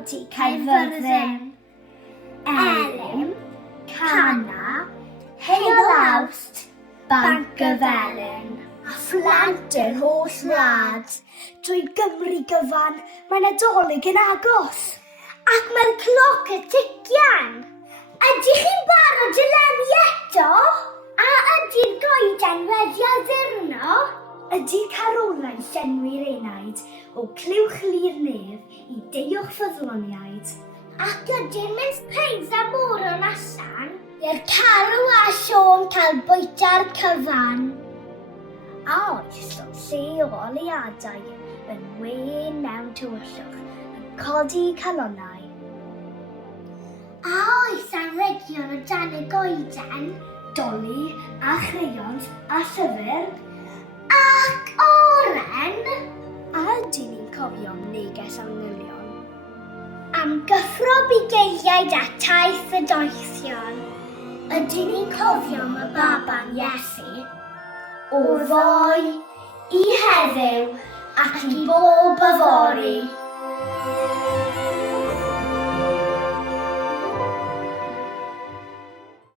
codi Caerfyrddin. Elin, Cana, Heol Awst, Banc y Felyn. A phlant yr holl wlad. Drwy Gymru gyfan, mae Nadolig yn agos. Ac mae'r cloc y tician. Ydych chi'n barod eleni eto? A ydy'r goeden wedi addurno? Ydy Carolau'n llenwi'r enaid o clywch lir nef I deuwch ffyddloniaid. Ac ydy'r mynd peins a môr o'n allan? I'r Carw a Sion cael bwyta'r cyfan. A oes o'n lle o oliadau yn wen mewn tywyllwch yn codi calonnau. A oes anregion o dan y goeden, doli a chreuons a llyfr, ac oren. A ydyn ni'n cofio neges amnylion. Am gyffro bugeiliaid a taith y doethion. Ydyn ni'n cofio am y baban Iesu. O ddoi I heddiw ac I bob yfori.